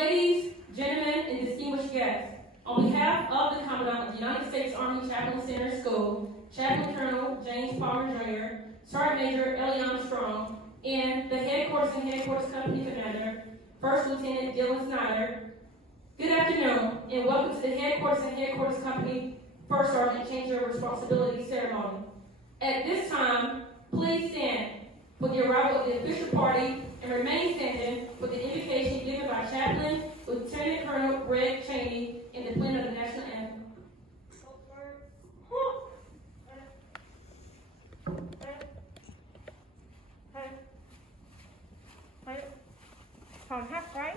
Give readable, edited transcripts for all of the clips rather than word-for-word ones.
Ladies, gentlemen, and distinguished guests, on behalf of the Commandant of the United States Army Chaplain Center School, Chaplain Colonel James Palmer Jr., Sergeant Major Eliana Strong, and the Headquarters and Headquarters Company Commander, First Lieutenant Dylan Snyder, good afternoon, and welcome to the Headquarters and Headquarters Company First Sergeant Change of Responsibility Ceremony. At this time, please stand for the arrival of the official party and remain standing for the invocation given by Chaplain Lieutenant Colonel Greg Cheney in the playing of the national anthem. Hold half right.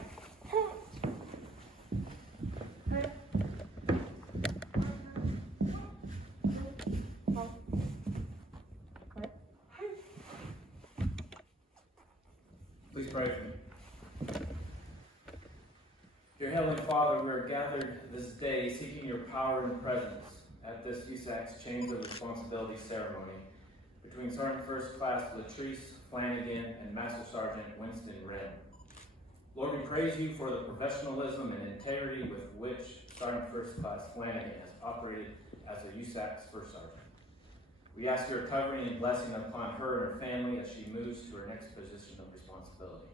Please pray for me. Dear Heavenly Father, we are gathered this day seeking your power and presence at this Usachcs Change of Responsibility ceremony between Sergeant First Class Latrice, Flanigan, and Master Sergeant Winston, Rhym. Lord, we praise you for the professionalism and integrity with which Sergeant First Class Flanigan has operated as a Usachcs First Sergeant. We ask your covering and blessing upon her and her family as she moves to her next position of responsibility.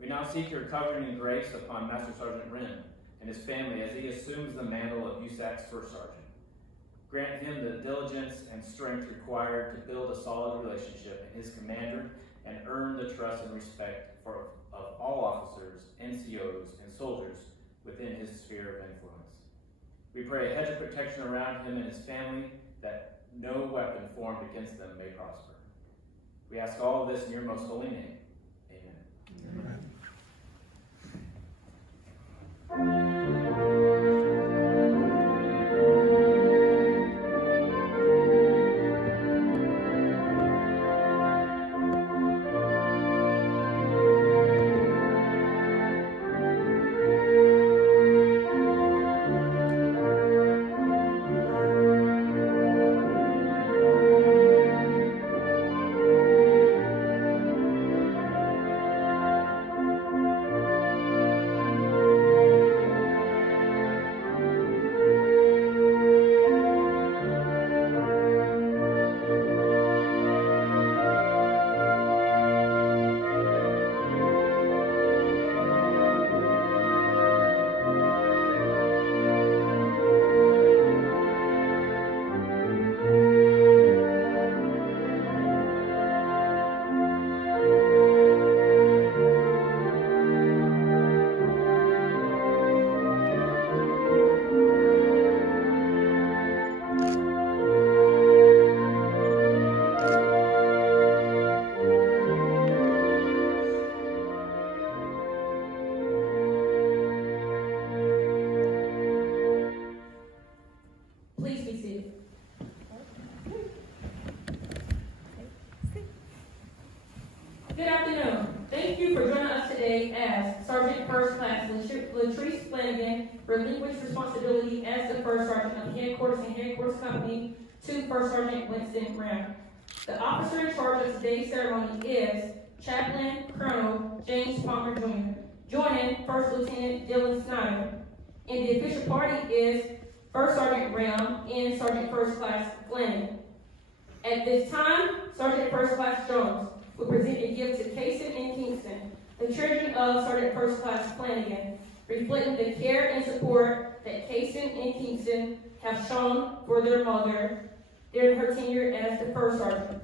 We now seek your covering and grace upon Master Sergeant Rhym and his family as he assumes the mantle of Usachcs First Sergeant. Grant him the diligence and strength required to build a solid relationship in his commander and earn the trust and respect of all officers, NCOs, and soldiers within his sphere of influence. We pray a hedge of protection around him and his family that no weapon formed against them may prosper. We ask all of this in your most holy name. Amen. Amen. Good afternoon. Thank you for joining us today as Sergeant First Class Latrice Flanigan relinquished responsibility as the First Sergeant of Headquarters and Headquarters Company to First Sergeant Winston Rhym. The officer in charge of today's ceremony is Chaplain Colonel James Palmer Jr., joining First Lieutenant Dylan Snyder. And the official party is First Sergeant Rhym and Sergeant First Class Flanigan. At this time, Sergeant First Class Jones will present a gift to Kaysen and Kingston, the children of Sergeant First Class Flanigan, reflecting the care and support that Kaysen and Kingston have shown for their mother during her tenure as the First Sergeant.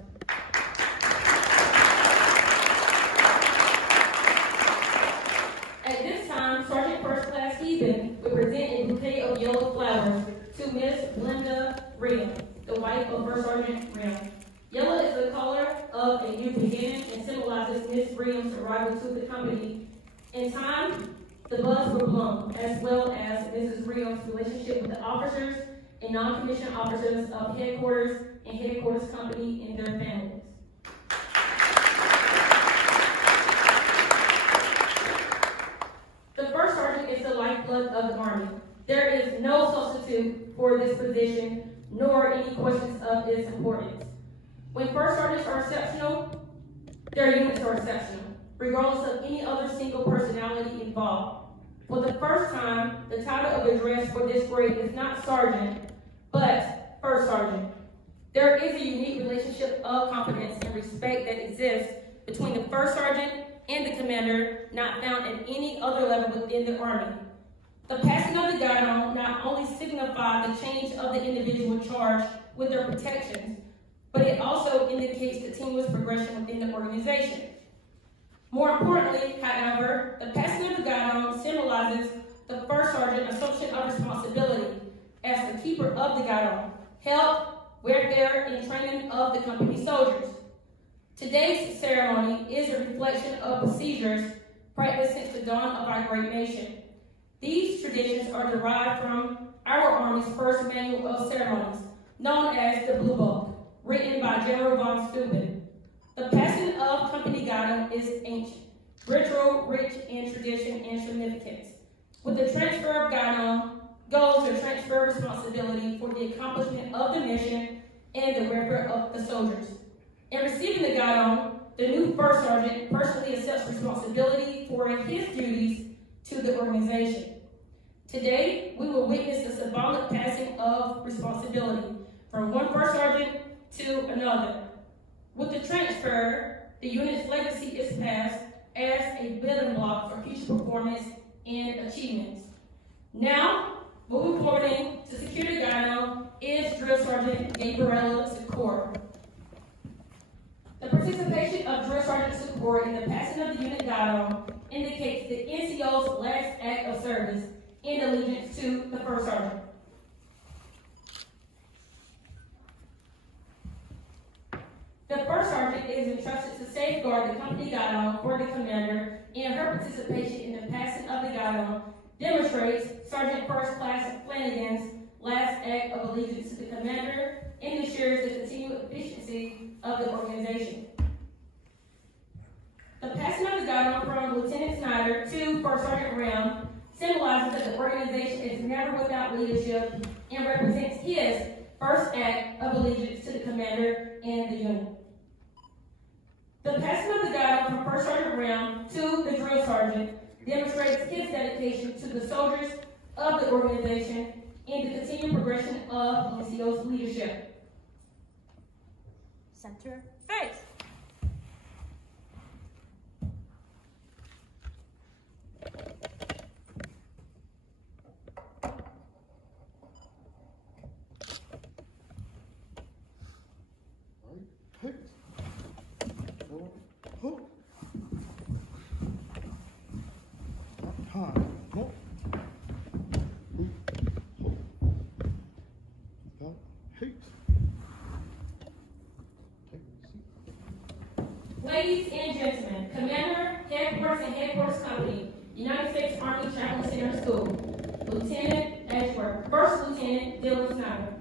At this time, Sergeant First Class Heathen will present a bouquet of yellow flowers to Miss Linda Rhym, the wife of First Sergeant Rhym. Yellow is the color of a new beginning and symbolizes Miss Rhym's arrival to the company. In time, the buds will bloom, as well as Mrs. Rhym's relationship with the officers and non-commissioned officers of Headquarters and Headquarters Company and their families. The First Sergeant is the lifeblood of the Army. There is no substitute for this position, nor any questions of its importance. When First Sergeants are exceptional, their units are exceptional, regardless of any other single personnel personality involved. For the first time, the title of address for this grade is not sergeant, but first sergeant. There is a unique relationship of confidence and respect that exists between the first sergeant and the commander, not found at any other level within the Army. The passing of the guidon not only signifies the change of the individual charged with their protections, but it also indicates continuous progression within the organization. More importantly, however, the passing of the guidon symbolizes the first sergeant's assumption of responsibility as the keeper of the guidon, health, welfare, and training of the company soldiers. Today's ceremony is a reflection of procedures practiced since the dawn of our great nation. These traditions are derived from our Army's first manual of ceremonies, known as the Blue Book, written by General von Steuben. The passing of company guidon is ancient, ritual, rich in tradition and significance. With the transfer of guidon goes the transfer of responsibility for the accomplishment of the mission and the welfare of the soldiers. In receiving the guidon, the new first sergeant personally accepts responsibility for his duties to the organization. Today, we will witness the symbolic passing of responsibility from one first sergeant to another. With the transfer, the unit's legacy is passed as a building block for future performance and achievements. Now, moving forward to secure the guidon is Drill Sergeant Gabriella Secor. The participation of Drill Sergeant Secor in the passing of the unit guidon indicates the NCO's last act of service in allegiance to the first sergeant. The first sergeant is entrusted to safeguard the company guidon for the commander, and her participation in the passing of the guidon demonstrates Sergeant First Class Flanigan's last act of allegiance to the commander and ensures the continued efficiency of the organization. The passing of the guidon from Lieutenant Snyder to First Sergeant Rhym symbolizes that the organization is never without leadership and represents his first act of allegiance to the commander and the unit. The passing of the guidon from First Sergeant Rhym to the drill sergeant demonstrates his dedication to the soldiers of the organization and the continued progression of NCO's leadership. Center, face. Ladies and gentlemen, Commander, Headquarters, and Headquarters Company, United States Army Chaplain Center School, Lieutenant Ashworth, First Lieutenant Dylan Snyder.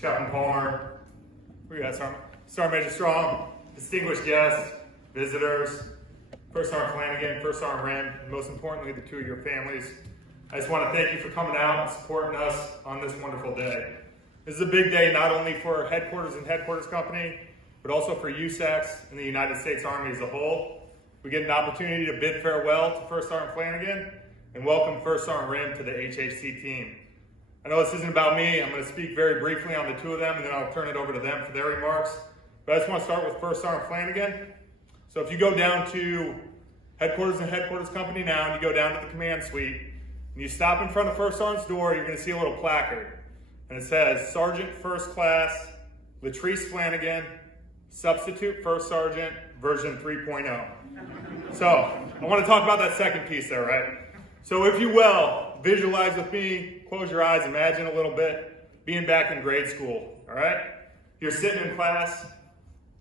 Chaplain Palmer, we got Sergeant Major Strong, distinguished guests, visitors, First Sergeant Flanigan, First Sergeant Rhym, and most importantly, the two of your families. I just want to thank you for coming out and supporting us on this wonderful day. This is a big day not only for Headquarters and Headquarters Company, but also for Usachcs and the United States Army as a whole. We get an opportunity to bid farewell to First Sergeant Flanigan and welcome First Sergeant Rhym to the HHC team. I know this isn't about me. I'm going to speak very briefly on the two of them, and then I'll turn it over to them for their remarks. But I just want to start with First Sergeant Flanigan. So if you go down to Headquarters and Headquarters Company now, and you go down to the command suite, and you stop in front of First Sergeant's door, you're going to see a little placard. And it says, Sergeant First Class, Latrice Flanigan, Substitute First Sergeant, version 3.0. So I want to talk about that second piece there, right? So if you will, visualize with me, close your eyes, imagine a little bit, being back in grade school, all right? You're sitting in class,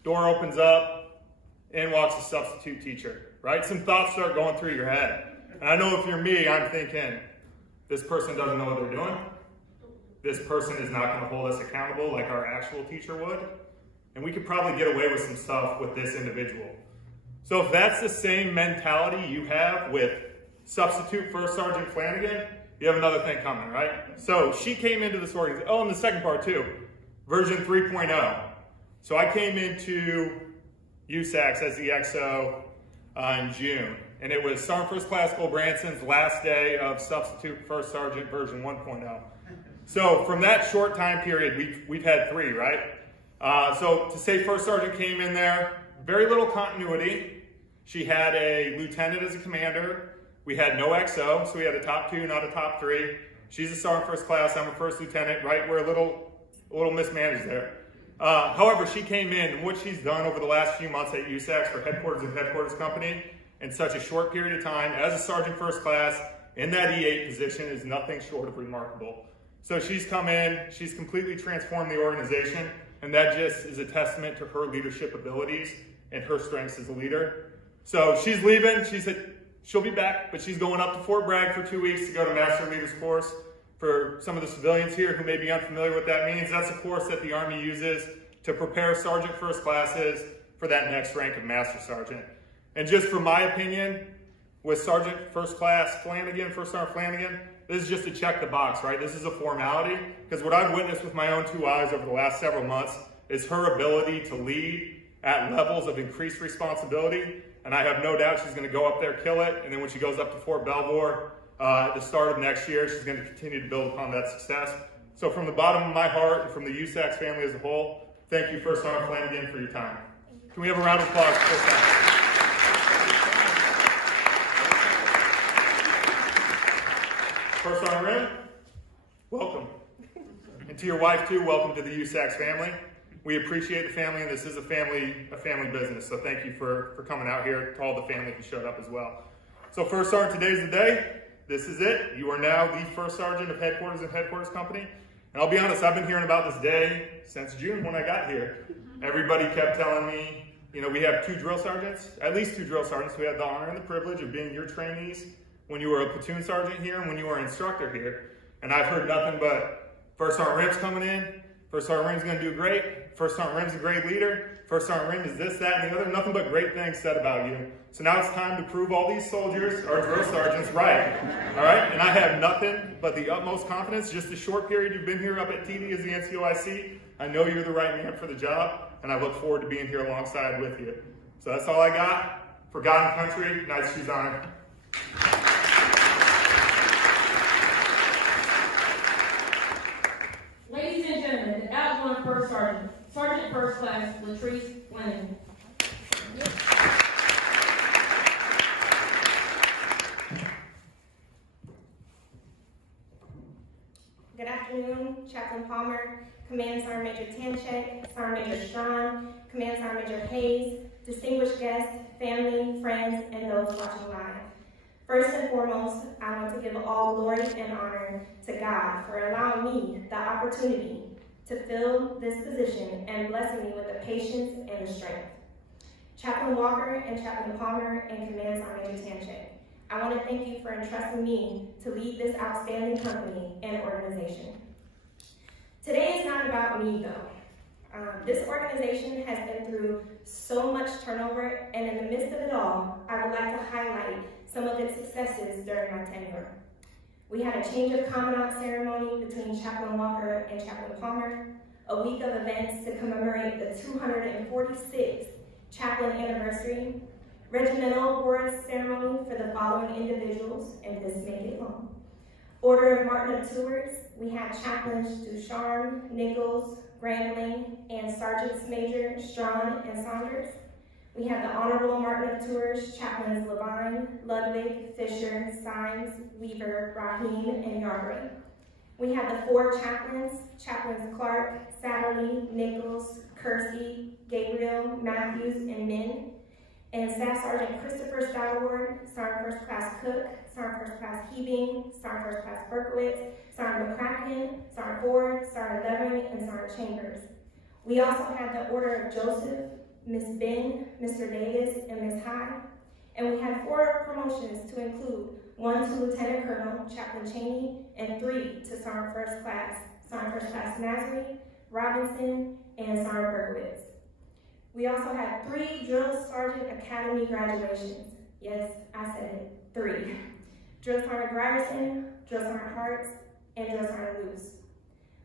door opens up, in walks a substitute teacher, right? Some thoughts start going through your head. And I know if you're me, I'm thinking, this person doesn't know what they're doing. This person is not going to hold us accountable like our actual teacher would. And we could probably get away with some stuff with this individual. So if that's the same mentality you have with Substitute First Sergeant Flanigan, you have another thing coming, right? So she came into this organization, oh, and the second part too, version 3.0. So I came into Usachcs as the XO in June, and it was Sergeant First Class Cole Branson's last day of Substitute First Sergeant version 1.0. So from that short time period, we've had 3, right? So to say First Sergeant came in there, very little continuity. She had a lieutenant as a commander. We had no XO, so we had a top 2, not a top 3. She's a Sergeant First Class, I'm a First Lieutenant, right? We're a little mismanaged there. However, she came in, and what she's done over the last few months at Usachcs for headquarters and headquarters company in such a short period of time as a Sergeant First Class in that E8 position is nothing short of remarkable. So she's come in, she's completely transformed the organization, and that just is a testament to her leadership abilities and her strengths as a leader. So she's leaving, she'll be back, but she's going up to Fort Bragg for 2 weeks to go to Master Leaders Course. For some of the civilians here who may be unfamiliar with what that means, that's a course that the Army uses to prepare Sergeant First Classes for that next rank of Master Sergeant. And just from my opinion, with Sergeant First Class Flanigan, First Sergeant Flanigan, this is just to check the box, right? This is a formality, because what I've witnessed with my own 2 eyes over the last several months is her ability to lead at levels of increased responsibility, and I have no doubt she's going to go up there, kill it, and then when she goes up to Fort Belvoir at the start of next year, she's going to continue to build upon that success. So from the bottom of my heart and from the Usachcs family as a whole, thank you, First Sergeant Flanigan, for your time. Can we have a round of applause for First Sergeant? First Sergeant Rhym, welcome. And to your wife too, welcome to the Usachcs family. We appreciate the family, and this is a family business. So thank you for coming out here, to all the family who showed up as well. So First Sergeant, today's the day. This is it. You are now the First Sergeant of Headquarters and Headquarters Company. And I'll be honest, I've been hearing about this day since June when I got here. Everybody kept telling me, you know, we have 2 drill sergeants, at least 2 drill sergeants. We had the honor and the privilege of being your trainees when you were a platoon sergeant here and when you were an instructor here. And I've heard nothing but First Sergeant Rhym's coming in. First Sergeant Rhym's gonna do great. First Sergeant Rhym's a great leader. First Sergeant Rhym is this, that, and the other. Nothing but great things said about you. So now it's time to prove all these soldiers, or drill sergeants, right. All right? And I have nothing but the utmost confidence. Just a short period you've been here up at TD as the NCOIC. I know you're the right man for the job, and I look forward to being here alongside with you. So that's all I got. For God and country, Knights Choose Honor. Ladies and gentlemen, the outgoing First Sergeant, Sergeant First Class Latrice Flanigan. Good afternoon, Chaplain Palmer, Command Sergeant Major Tanchek, Sergeant Major Strong, Command Sergeant Major Hayes, distinguished guests, family, friends, and those watching live. First and foremost, I want to give all glory and honor to God for allowing me the opportunity to fill this position and blessing me with the patience and the strength. Chaplain Walker and Chaplain Palmer and Command Sergeant Major Tanchek, I want to thank you for entrusting me to lead this outstanding company and organization. Today is not about me though. This organization has been through so much turnover, and in the midst of it all, I would like to highlight some of its successes during my tenure. We had a change of commandant ceremony between Chaplain Walker and Chaplain Palmer, a week of events to commemorate the 246th chaplain anniversary, regimental awards ceremony for the following individuals, and this may get long. Order of Martin of Tours, we had Chaplains Ducharme, Nichols, Grambling, and Sergeants Major Strawn and Saunders. We had the Honorable Martin of Tours, Chaplains Levine, Ludwig, Fisher, Symes, Weaver, Rahim, and Yarborough. We had the 4 chaplains, Chaplains Clark, Satterley, Nichols, Kersey, Gabriel, Matthews, and Min. And Staff Sergeant Christopher Stallward, Sergeant First Class Cook, Sergeant First Class Hebing, Sergeant First Class Berkowitz, Sergeant McCracken, Sergeant Ford, Sergeant Levering, and Sergeant Chambers. We also had the Order of Joseph, Miss Ben, Mr. Davis, and Miss High. And we had 4 promotions to include 1 to Lieutenant Colonel, Chaplain Cheney, and 3 to Sergeant First Class Nasri, Robinson, and Sergeant Berkowitz. We also had 3 Drill Sergeant Academy graduations. Yes, I said it, 3. Drill Sergeant Gryerson, Drill Sergeant Hartz, and Drill Sergeant Luce.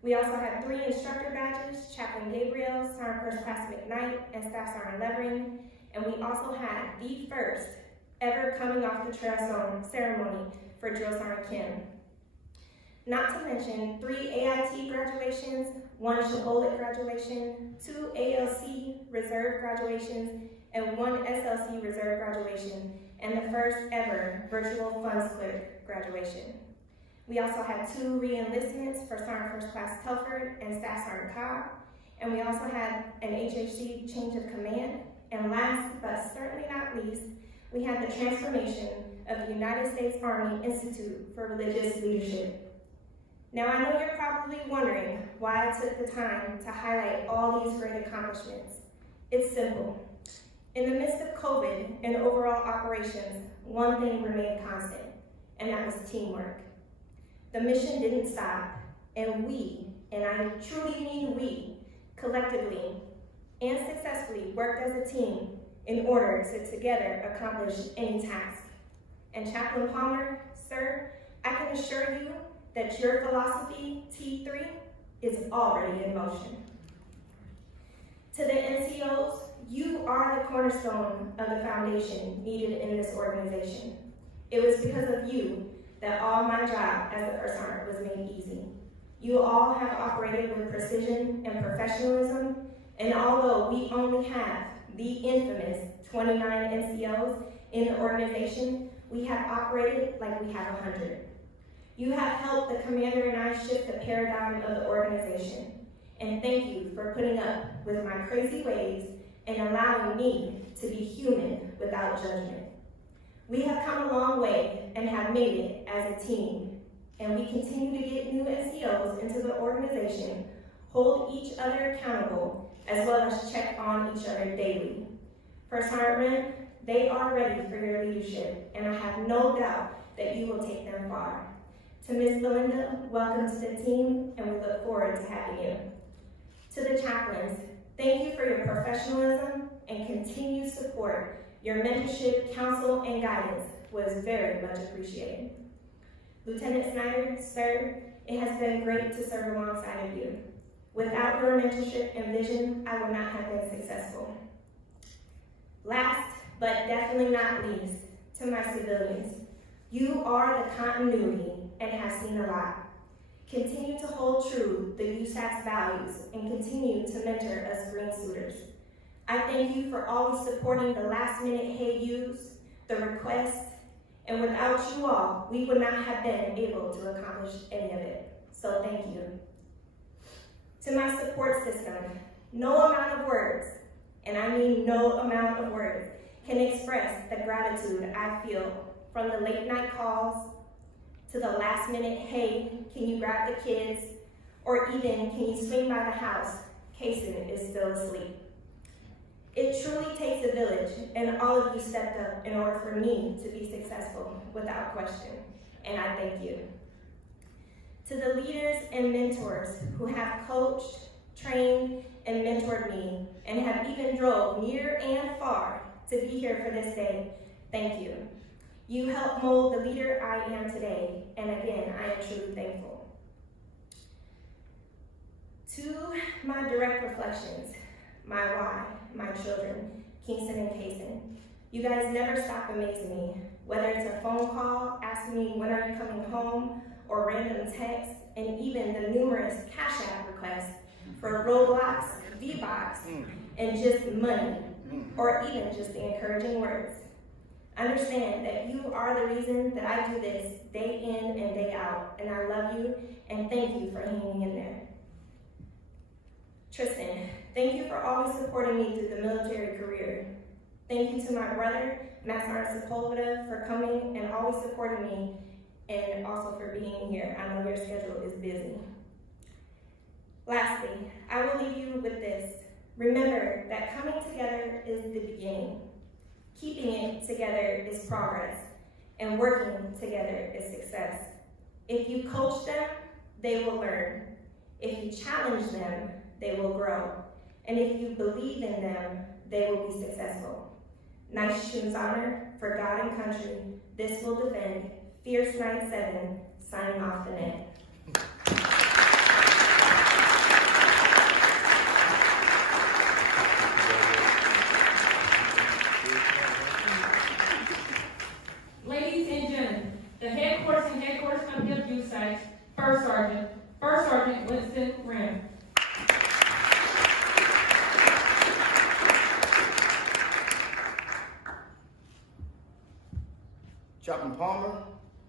We also had 3 instructor badges, Chaplain Gabriel, Sergeant First Class McKnight, and Staff Sergeant Levering. And we also had the first ever coming off the trail ceremony for Drill Sergeant Kim. Not to mention 3 AIT graduations, 1 Shibboleth graduation, 2 ALC reserve graduations, and 1 SLC reserve graduation, and the first ever virtual funds clerk graduation. We also had 2 re-enlistments for Sergeant First Class Telford and Staff Sergeant Cobb, and we also had an HHC change of command. And last, but certainly not least, we had the transformation of the United States Army Institute for Religious Leadership. Now, I know you're probably wondering why I took the time to highlight all these great accomplishments. It's simple. In the midst of COVID and overall operations, one thing remained constant, and that was teamwork. The mission didn't stop, and we, and I truly mean we, collectively and successfully worked as a team in order to together accomplish any task. And Chaplain Palmer, sir, I can assure you that your philosophy, T3, is already in motion. To the NCOs, you are the cornerstone of the foundation needed in this organization. It was because of you that all my job as a first sergeant was made easy. You all have operated with precision and professionalism, and although we only have the infamous 29 NCOs in the organization, we have operated like we have 100. You have helped the commander and I shift the paradigm of the organization, and thank you for putting up with my crazy ways and allowing me to be human without judgment. We have come a long way and have made it as a team, and we continue to get new NCOs into the organization, hold each other accountable, as well as check on each other daily. First Sergeant Rhym, they are ready for your leadership, and I have no doubt that you will take them far. To Ms. Belinda, welcome to the team, and we look forward to having you. To the chaplains, thank you for your professionalism and continued support. Your mentorship, counsel, and guidance was very much appreciated. Lieutenant Snyder, sir, it has been great to serve alongside of you. Without your mentorship and vision, I would not have been successful. Last, but definitely not least, to my civilians, you are the continuity and have seen a lot. Continue to hold true the Usachcs values and continue to mentor us green suitors. I thank you for always supporting the last-minute hey yous, the requests, and without you all, we would not have been able to accomplish any of it. So thank you. To my support system, no amount of words, and I mean no amount of words, can express the gratitude I feel from the late night calls to the last minute, hey, can you grab the kids? Or even, can you swing by the house? Kason is still asleep. It truly takes a village, and all of you stepped up in order for me to be successful, without question, and I thank you. To the leaders and mentors who have coached, trained, and mentored me, and have even drove near and far to be here for this day, thank you. You helped mold the leader I am today, and again, I am truly thankful. To my direct reflections, my why, my children, Kingston and Kason. You guys never stop amazing me, whether it's a phone call asking me when are you coming home, or random texts, and even the numerous Cash App requests for Roblox, V-Box, and just money, or even just the encouraging words. Understand that you are the reason that I do this day in and day out, and I love you, and thank you for hanging in there. Tristan, thank you for always supporting me through the military career. Thank you to my brother, Master Sergeant Sepulveda, for coming and always supporting me, and also for being here. I know your schedule is busy. Lastly, I will leave you with this. Remember that coming together is the beginning. Keeping it together is progress, and working together is success. If you coach them, they will learn. If you challenge them, they will grow. And if you believe in them, they will be successful. Nice Shoes Honor, for God and country, this will defend. Fierce Knight 7, signing off the net. Sergeant Palmer,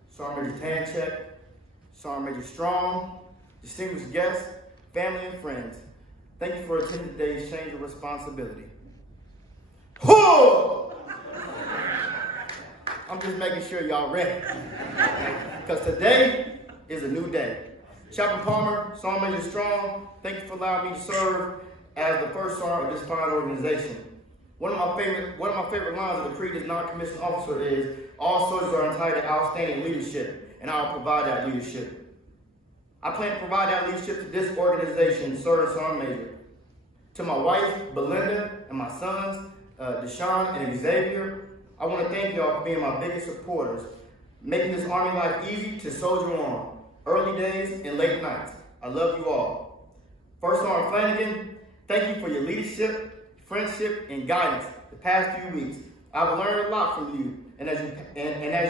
Sergeant Major Tanchek, Sergeant Major Strong, distinguished guests, family and friends. Thank you for attending today's change of responsibility. I'm just making sure y'all ready. Because today is a new day. Chaplain Palmer, Sergeant Major Strong, thank you for allowing me to serve as the first sergeant of this fine organization. One of my favorite lines of the Creed as non-commissioned officer is, all soldiers are entitled to outstanding leadership, and I will provide that leadership. I plan to provide that leadership to this organization, Sir Sergeant Major. To my wife, Belinda, and my sons, Deshaun and Xavier, I want to thank y'all for being my biggest supporters, making this Army life easy to soldier on, early days and late nights. I love you all. First Sergeant Flanigan, thank you for your leadership, friendship, and guidance the past few weeks. I've learned a lot from you, and as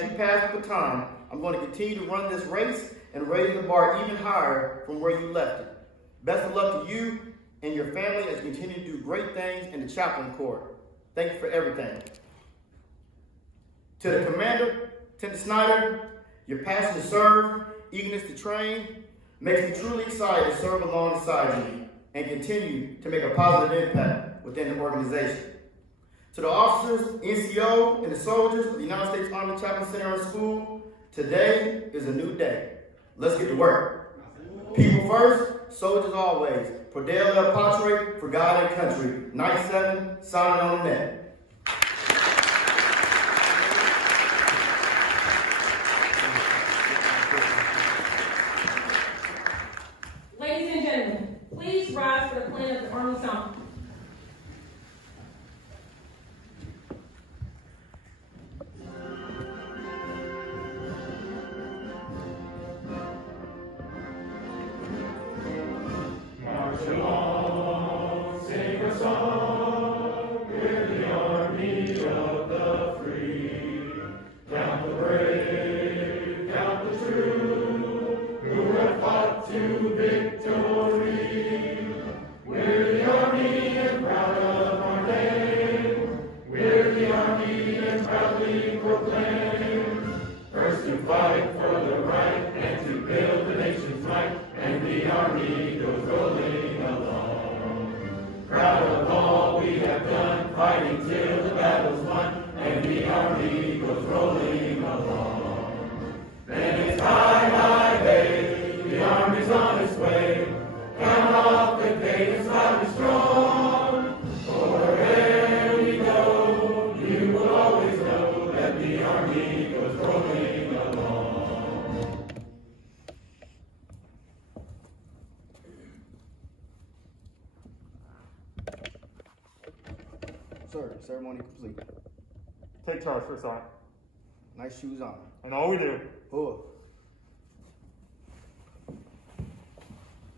you pass the baton, I'm going to continue to run this race and raise the bar even higher from where you left it. Best of luck to you and your family as you continue to do great things in the chaplain corps. Thank you for everything. To the commander, Lieutenant Snyder, your passion to serve, eagerness to train, makes me truly excited to serve alongside you and continue to make a positive impact within the organization. To the officers, NCO, and the soldiers of the United States Army Chaplain Center and School, today is a new day. Let's get to work. People first, soldiers always. For Dale El Patre, for God and country. Night 7, signing on the net. Ladies and gentlemen, please rise for the playing of the Army song. Sir, ceremony complete. Take charge, First Sergeant. Nice shoes on. And all we do.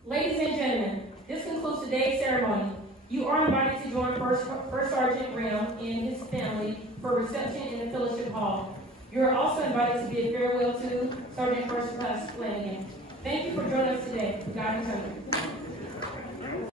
Ladies and gentlemen, this concludes today's ceremony. You are invited to join First Sergeant Rhym and his family for reception in the fellowship hall. You are also invited to bid farewell to Sergeant First Class Flanigan. Thank you for joining us today. God and country.